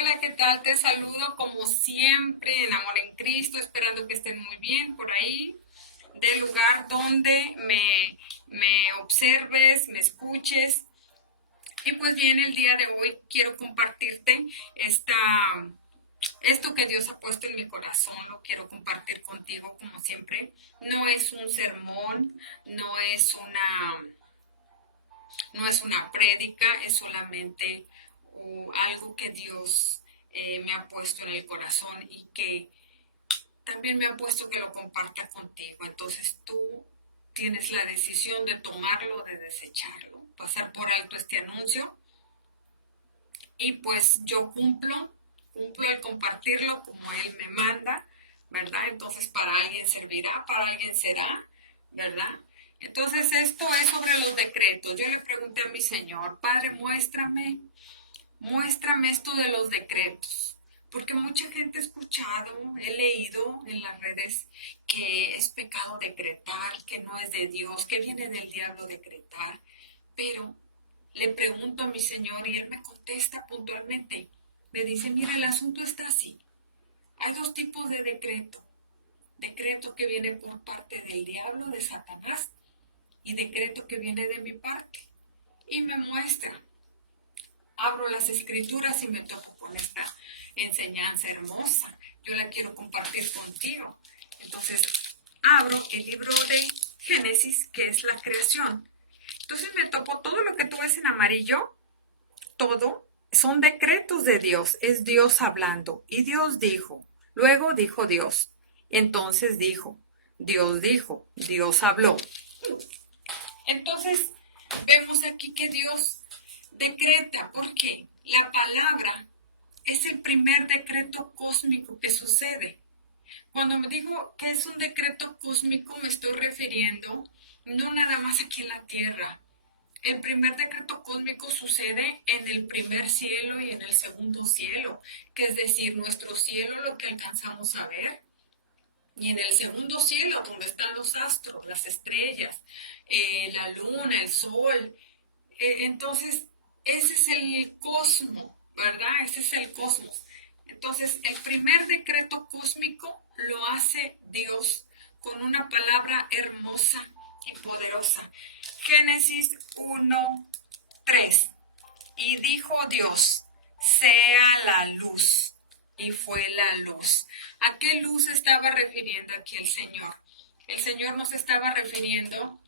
Hola, ¿qué tal? Te saludo como siempre en Amor en Cristo, esperando que estén muy bien por ahí, del lugar donde me observes, me escuches. Y pues bien, el día de hoy quiero compartirte esta, esto que Dios ha puesto en mi corazón, lo quiero compartir contigo como siempre. No es un sermón, no es una prédica, es solamente algo que Dios me ha puesto en el corazón y que también me ha puesto que lo comparta contigo. Entonces tú tienes la decisión de tomarlo, de desecharlo, pasar por alto este anuncio y pues yo cumplo el compartirlo como Él me manda, ¿verdad? Entonces para alguien servirá, para alguien será, ¿verdad? Entonces esto es sobre los decretos. Yo le pregunté a mi Señor, Padre, muéstrame esto de los decretos. Porque mucha gente ha escuchado, he leído en las redes que es pecado decretar, que no es de Dios, que viene del diablo decretar. Pero le pregunto a mi Señor y Él me contesta puntualmente. Me dice, mira, el asunto está así. Hay dos tipos de decreto. Decreto que viene por parte del diablo, de Satanás, y decreto que viene de mi parte. Y me muestra. Abro las escrituras y me topo con esta enseñanza hermosa. Yo la quiero compartir contigo. Entonces, abro el libro de Génesis, que es la creación. Entonces me topo todo lo que tú ves en amarillo, todo son decretos de Dios, es Dios hablando. Y Dios dijo, luego dijo Dios, entonces dijo, Dios habló. Entonces vemos aquí que Dios decreta, porque la palabra es el primer decreto cósmico que sucede. Cuando me digo que es un decreto cósmico, me estoy refiriendo no nada más aquí en la tierra. El primer decreto cósmico sucede en el primer cielo y en el segundo cielo, que es decir, nuestro cielo, lo que alcanzamos a ver, y en el segundo cielo, donde están los astros, las estrellas, la luna, el sol. Entonces, ese es el cosmos, ¿verdad? Ese es el cosmos. Entonces, el primer decreto cósmico lo hace Dios con una palabra hermosa y poderosa. Génesis 1:3. Y dijo Dios, sea la luz. Y fue la luz. ¿A qué luz estaba refiriendo aquí el Señor? El Señor no se estaba refiriendo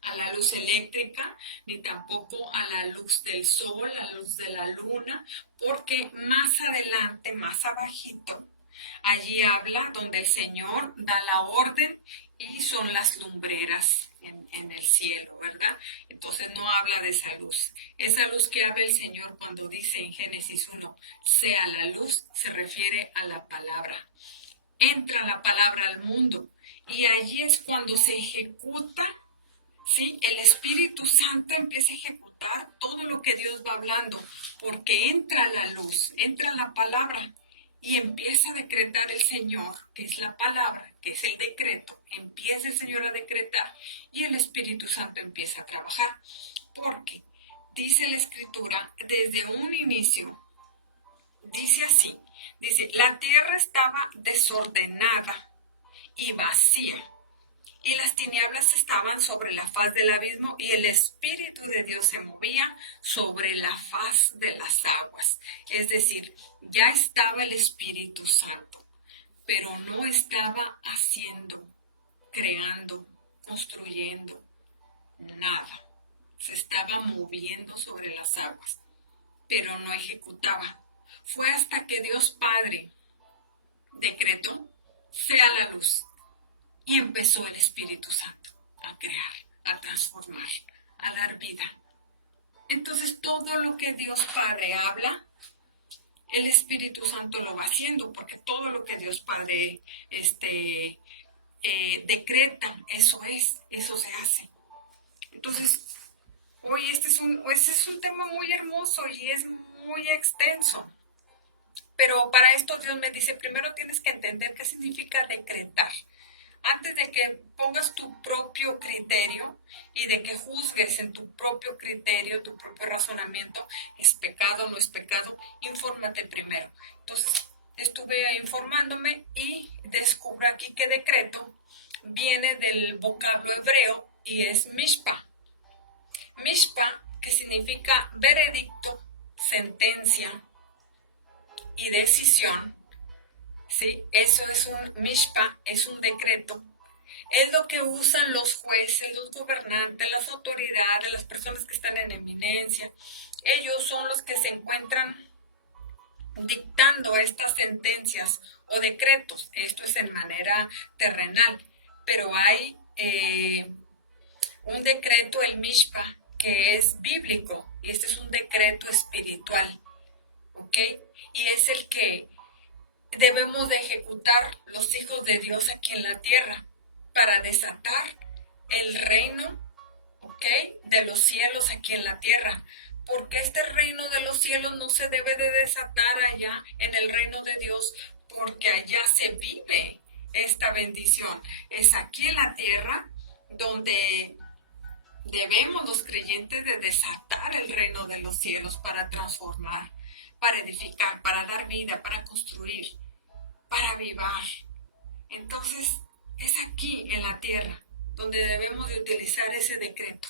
a la luz eléctrica, ni tampoco a la luz del sol, a la luz de la luna, porque más adelante, más abajito, allí habla donde el Señor da la orden y son las lumbreras en el cielo, ¿verdad? Entonces no habla de esa luz. Esa luz que habla el Señor cuando dice en Génesis 1, sea la luz, se refiere a la palabra. Entra la palabra al mundo y allí es cuando se ejecuta. Sí, el Espíritu Santo empieza a ejecutar todo lo que Dios va hablando, porque entra la luz, entra la palabra y empieza a decretar el Señor, que es la palabra, que es el decreto. Empieza el Señor a decretar y el Espíritu Santo empieza a trabajar, porque dice la Escritura desde un inicio, dice así, dice, la tierra estaba desordenada y vacía y las tinieblas estaban sobre la faz del abismo y el Espíritu de Dios se movía sobre la faz de las aguas. Es decir, ya estaba el Espíritu Santo, pero no estaba haciendo, creando, construyendo nada. Se estaba moviendo sobre las aguas, pero no ejecutaba. Fue hasta que Dios Padre decretó, sea la luz, y empezó el Espíritu Santo a crear, a transformar, a dar vida. Entonces todo lo que Dios Padre habla, el Espíritu Santo lo va haciendo, porque todo lo que Dios Padre decreta, eso se hace. Entonces, hoy este es un tema muy hermoso y es muy extenso. Pero para esto Dios me dice, primero tienes que entender qué significa decretar. Antes de que pongas tu propio criterio y de que juzgues en tu propio criterio, tu propio razonamiento, es pecado o no es pecado, infórmate primero. Entonces, estuve informándome y descubro aquí que decreto viene del vocablo hebreo y es mishpa. Mishpa, que significa veredicto, sentencia y decisión, ¿sí? Eso es un mishpa, es un decreto. Es lo que usan los jueces, los gobernantes, las autoridades, las personas que están en eminencia. Ellos son los que se encuentran dictando estas sentencias o decretos. Esto es en manera terrenal, pero hay un decreto, el Mishpa, que es bíblico, y este es un decreto espiritual, ¿ok? Y es el que debemos de ejecutar los hijos de Dios aquí en la tierra para desatar el reino, ¿ok? De los cielos aquí en la tierra. Porque este reino de los cielos no se debe de desatar allá en el reino de Dios, porque allá se vive esta bendición. Es aquí en la tierra donde debemos los creyentes de desatar el reino de los cielos para transformar, para edificar, para dar vida, para construir, para avivar. Entonces, es aquí en la tierra donde debemos de utilizar ese decreto.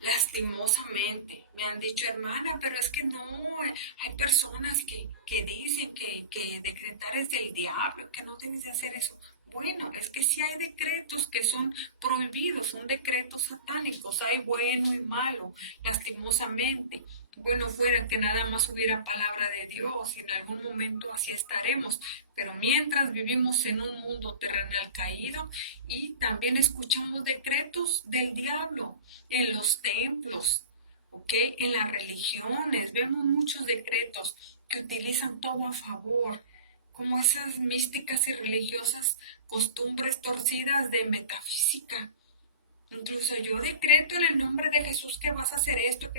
Lastimosamente, me han dicho, hermana, pero es que no, hay personas que dicen que decretar es del diablo, que no debes de hacer eso. Bueno, es que sí hay decretos que son prohibidos, son decretos satánicos, hay bueno y malo, lastimosamente. Bueno, fuera que nada más hubiera palabra de Dios y en algún momento así estaremos, pero mientras vivimos en un mundo terrenal caído y también escuchamos decretos del diablo en los templos, ¿ok? En las religiones, vemos muchos decretos que utilizan todo a favor, como esas místicas y religiosas costumbres torcidas de metafísica. Incluso yo decreto en el nombre de Jesús que vas a hacer esto,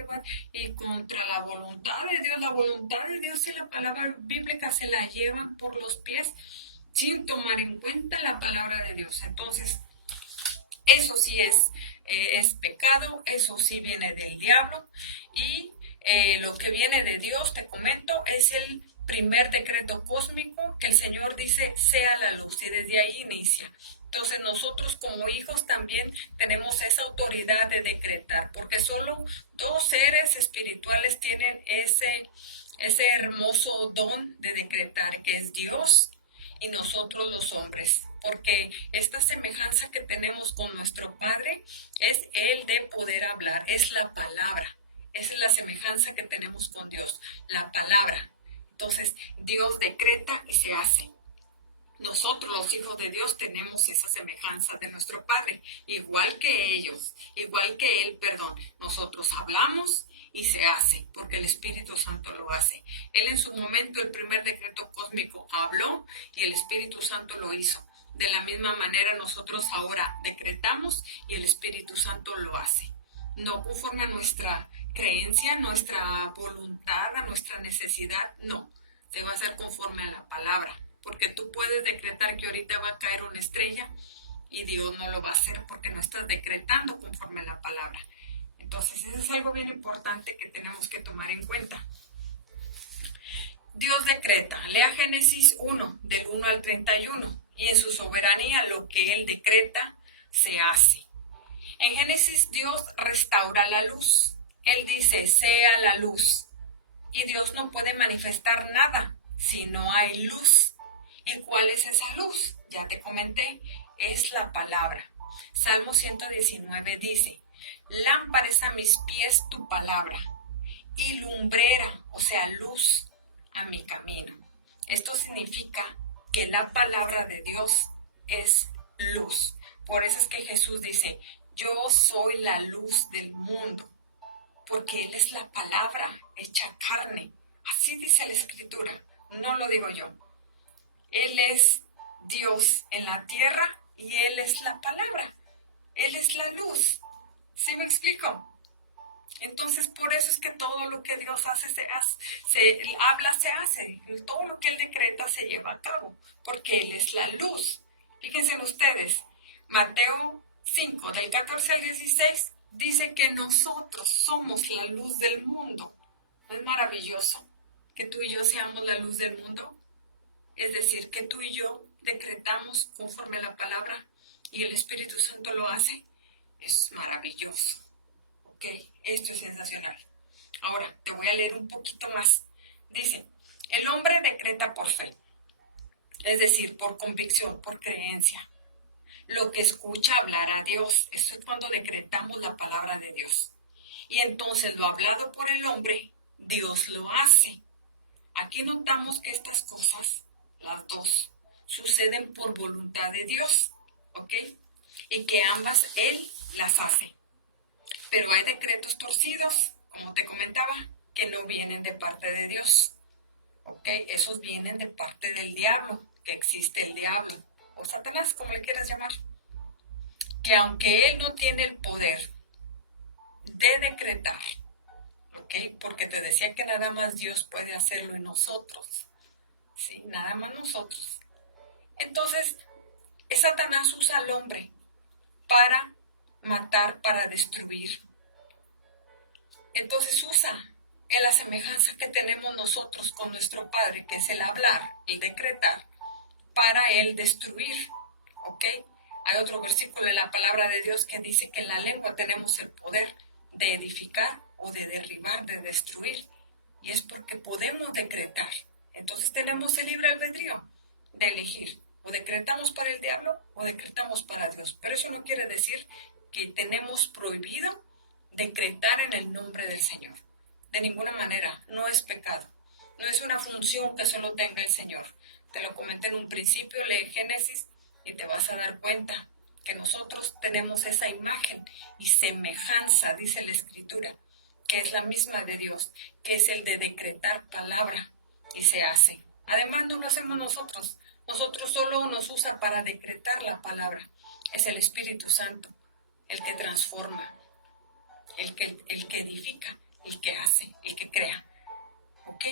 y contra la voluntad de Dios y la palabra bíblica se la llevan por los pies sin tomar en cuenta la palabra de Dios. Entonces, eso sí es pecado, eso sí viene del diablo y lo que viene de Dios, te comento, es el primer decreto cósmico que el Señor dice sea la luz y desde ahí inicia. Entonces nosotros como hijos también tenemos esa autoridad de decretar, porque solo dos seres espirituales tienen ese hermoso don de decretar, que es Dios y nosotros los hombres, porque esta semejanza que tenemos con nuestro Padre es el de poder hablar, es la palabra, es la semejanza que tenemos con Dios, la palabra. Entonces, Dios decreta y se hace. Nosotros, los hijos de Dios, tenemos esa semejanza de nuestro Padre, igual que ellos, igual que Él, perdón. Nosotros hablamos y se hace, porque el Espíritu Santo lo hace. Él en su momento, el primer decreto cósmico, habló y el Espíritu Santo lo hizo. De la misma manera, nosotros ahora decretamos y el Espíritu Santo lo hace. No conforme a nuestra creencia, nuestra voluntad, a nuestra necesidad, no. Se va a hacer conforme a la palabra. Porque tú puedes decretar que ahorita va a caer una estrella y Dios no lo va a hacer porque no estás decretando conforme a la palabra. Entonces, eso es algo bien importante que tenemos que tomar en cuenta. Dios decreta. Lea Génesis 1, del 1 al 31. Y en su soberanía lo que Él decreta se hace. En Génesis Dios restaura la luz. Él dice, sea la luz. Y Dios no puede manifestar nada si no hay luz. ¿Y cuál es esa luz? Ya te comenté, es la palabra. Salmo 119 dice, lámpara es a mis pies tu palabra y lumbrera, o sea, luz a mi camino. Esto significa que la palabra de Dios es luz. Por eso es que Jesús dice, yo soy la luz del mundo, porque Él es la palabra hecha carne. Así dice la Escritura, no lo digo yo. Él es Dios en la tierra y Él es la palabra. Él es la luz. ¿Sí me explico? Entonces, por eso es que todo lo que Dios hace, se habla, se hace. Todo lo que Él decreta se lleva a cabo, porque Él es la luz. Fíjense ustedes, Mateo 5, del 14 al 16, dice que nosotros somos la luz del mundo. ¿No es maravilloso que tú y yo seamos la luz del mundo? Es decir, que tú y yo decretamos conforme a la palabra y el Espíritu Santo lo hace. Es maravilloso. ¿Ok? Esto es sensacional. Ahora, te voy a leer un poquito más. Dice, el hombre decreta por fe, es decir, por convicción, por creencia. Lo que escucha hablar a Dios, eso es cuando decretamos la palabra de Dios. Y entonces lo hablado por el hombre, Dios lo hace. Aquí notamos que estas cosas, las dos, suceden por voluntad de Dios, ¿ok? Y que ambas Él las hace. Pero hay decretos torcidos, como te comentaba, que no vienen de parte de Dios, ¿ok? Esos vienen de parte del diablo, que existe el diablo, o Satanás, como le quieras llamar. Que aunque Él no tiene el poder de decretar, ¿ok? Porque te decía que nada más Dios puede hacerlo en nosotros, ¿sí? Nada más nosotros. Entonces, Satanás usa al hombre para matar, para destruir. Entonces usa en la semejanza que tenemos nosotros con nuestro Padre, que es el hablar, el decretar, para él destruir, ¿ok? Hay otro versículo en la palabra de Dios que dice que en la lengua tenemos el poder de edificar o de derribar, de destruir. Y es porque podemos decretar. Entonces tenemos el libre albedrío de elegir. O decretamos para el diablo o decretamos para Dios. Pero eso no quiere decir que tenemos prohibido decretar en el nombre del Señor. De ninguna manera, no es pecado. No es una función que solo tenga el Señor. Te lo comenté en un principio, lee Génesis y te vas a dar cuenta que nosotros tenemos esa imagen y semejanza, dice la Escritura, que es la misma de Dios, que es el de decretar palabra y se hace. Además no lo hacemos nosotros solo nos usa para decretar la palabra. Es el Espíritu Santo el que transforma, el que edifica, el que hace, el que crea. ¿Ok?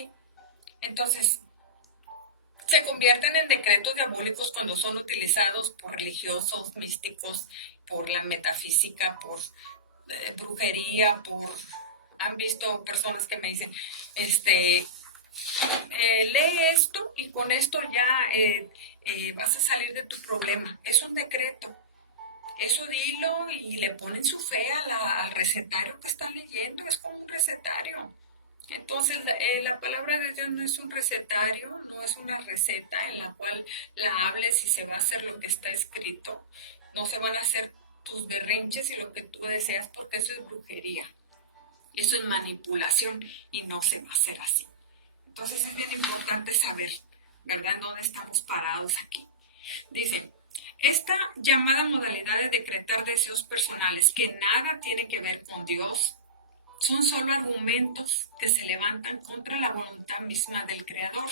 Entonces, se convierten en decretos diabólicos cuando son utilizados por religiosos, místicos, por la metafísica, por brujería, han visto personas que me dicen, lee esto y con esto ya vas a salir de tu problema. Es un decreto. Eso dilo y le ponen su fe al recetario que están leyendo. Es como un recetario. Entonces, la palabra de Dios no es un recetario, no es una receta en la cual la hables y se va a hacer lo que está escrito. No se van a hacer tus berrinches y lo que tú deseas, porque eso es brujería. Eso es manipulación y no se va a hacer así. Entonces es bien importante saber, ¿verdad?, dónde estamos parados aquí. Dice, esta llamada modalidad de decretar deseos personales que nada tiene que ver con Dios, son solo argumentos que se levantan contra la voluntad misma del Creador,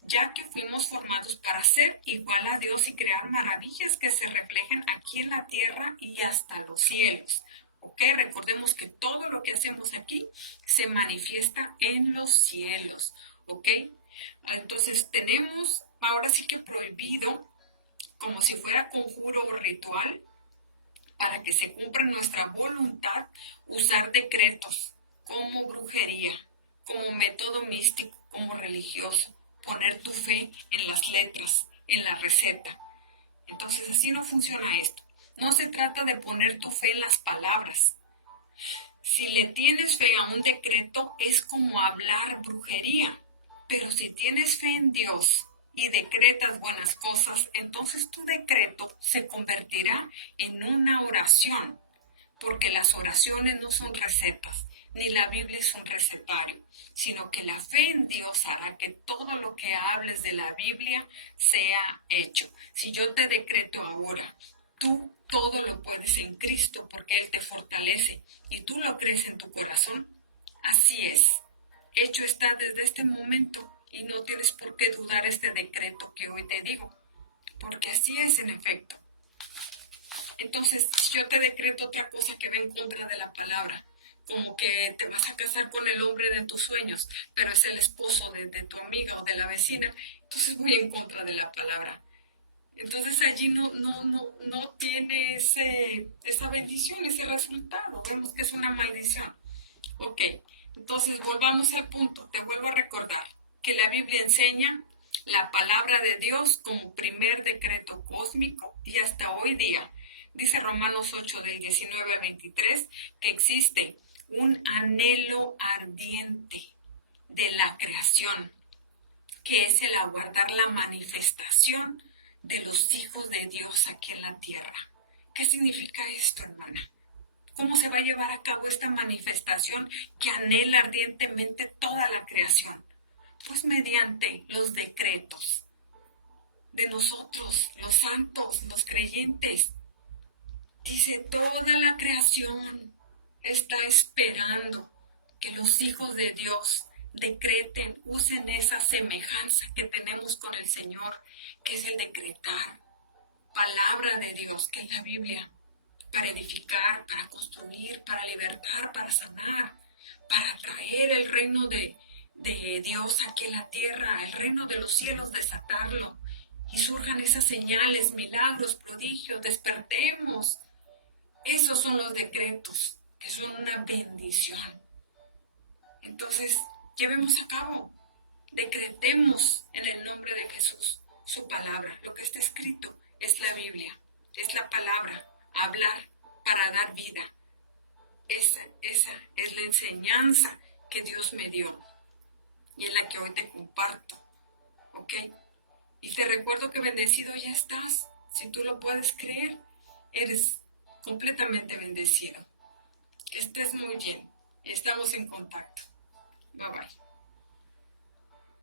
ya que fuimos formados para ser igual a Dios y crear maravillas que se reflejan aquí en la tierra y hasta los cielos. ¿Ok? Recordemos que todo lo que hacemos aquí se manifiesta en los cielos. ¿Ok? Entonces tenemos ahora sí que prohibido, como si fuera conjuro o ritual, para que se cumpla nuestra voluntad, usar decretos como brujería, como método místico, como religioso, poner tu fe en las letras, en la receta. Entonces así no funciona esto. No se trata de poner tu fe en las palabras. Si le tienes fe a un decreto es como hablar brujería, pero si tienes fe en Dios y decretas buenas cosas, entonces tu decreto se convertirá en una oración, porque las oraciones no son recetas, ni la Biblia es un recetario, sino que la fe en Dios hará que todo lo que hables de la Biblia sea hecho. Si yo te decreto ahora, tú todo lo puedes en Cristo porque Él te fortalece y tú lo crees en tu corazón, así es. Hecho está desde este momento y no tienes por qué dudar este decreto que hoy te digo, porque así es en efecto. Entonces, si yo te decreto otra cosa que va en contra de la palabra, como que te vas a casar con el hombre de tus sueños, pero es el esposo de tu amiga o de la vecina, entonces voy en contra de la palabra. Entonces allí no tiene esa bendición, ese resultado. Vemos que es una maldición. Ok, entonces volvamos al punto. Te vuelvo a recordar que la Biblia enseña la palabra de Dios como primer decreto cósmico y hasta hoy día. Dice Romanos 8 del 19 al 23 que existe un anhelo ardiente de la creación, que es el aguardar la manifestación de los hijos de Dios aquí en la tierra. ¿Qué significa esto, hermana? ¿Cómo se va a llevar a cabo esta manifestación que anhela ardientemente toda la creación? Pues mediante los decretos de nosotros, los santos, los creyentes. Dice, toda la creación está esperando que los hijos de Dios decreten, usen esa semejanza que tenemos con el Señor, que es el decretar palabra de Dios, que es la Biblia, para edificar, para construir, para libertar, para sanar, para traer el reino de Dios aquí en la tierra, el reino de los cielos, desatarlo, y surjan esas señales, milagros, prodigios, despertemos. Esos son los decretos, que son una bendición. Entonces, llevemos a cabo, decretemos en el nombre de Jesús su palabra. Lo que está escrito es la Biblia, es la palabra, hablar para dar vida. Esa es la enseñanza que Dios me dio y es la que hoy te comparto, ¿ok? Y te recuerdo que bendecido ya estás. Si tú lo puedes creer, eres completamente bendecido. Que estés muy bien. Estamos en contacto. Bye bye.